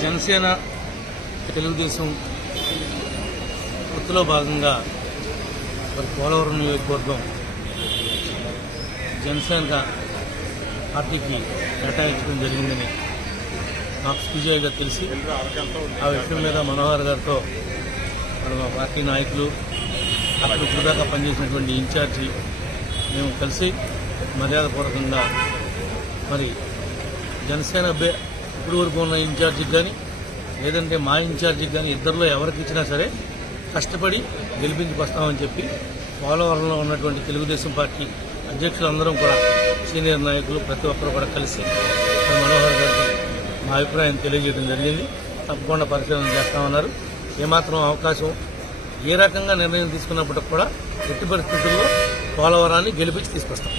జనసేన తెలుగుదేశం పొత్తులో భాగంగా పోలవరం నియోజకవర్గం జనసేన పార్టీకి కేటాయించడం జరిగిందని నాకు స్పీజీగా తెలిసి ఆ విషయం మీద మనోహర్ గారితో మా పార్టీ నాయకులు అక్కడ ఇప్పటిదాకా పనిచేసినటువంటి ఇన్ఛార్జి మేము కలిసి మర్యాదపూర్వకంగా మరి జనసేన ఇప్పుడు వరకు ఉన్న ఇన్ఛార్జికి కానీ లేదంటే మా ఇన్ఛార్జికి కానీ ఇద్దరిలో ఎవరికి ఇచ్చినా సరే కష్టపడి గెలిపించుకొస్తామని చెప్పి పోలవరంలో ఉన్నటువంటి తెలుగుదేశం పార్టీ అధ్యక్షులందరం కూడా సీనియర్ నాయకులు ప్రతి ఒక్కరు కూడా కలిసి మనోహర్ గారికి మా అభిప్రాయం తెలియజేయడం జరిగింది. తప్పకుండా పరిశీలన చేస్తామన్నారు. ఏమాత్రం అవకాశం ఏ రకంగా నిర్ణయం తీసుకున్నప్పటికి కూడా ఎట్టి పరిస్థితుల్లో పోలవరాన్ని గెలిపించి తీసుకొస్తాం.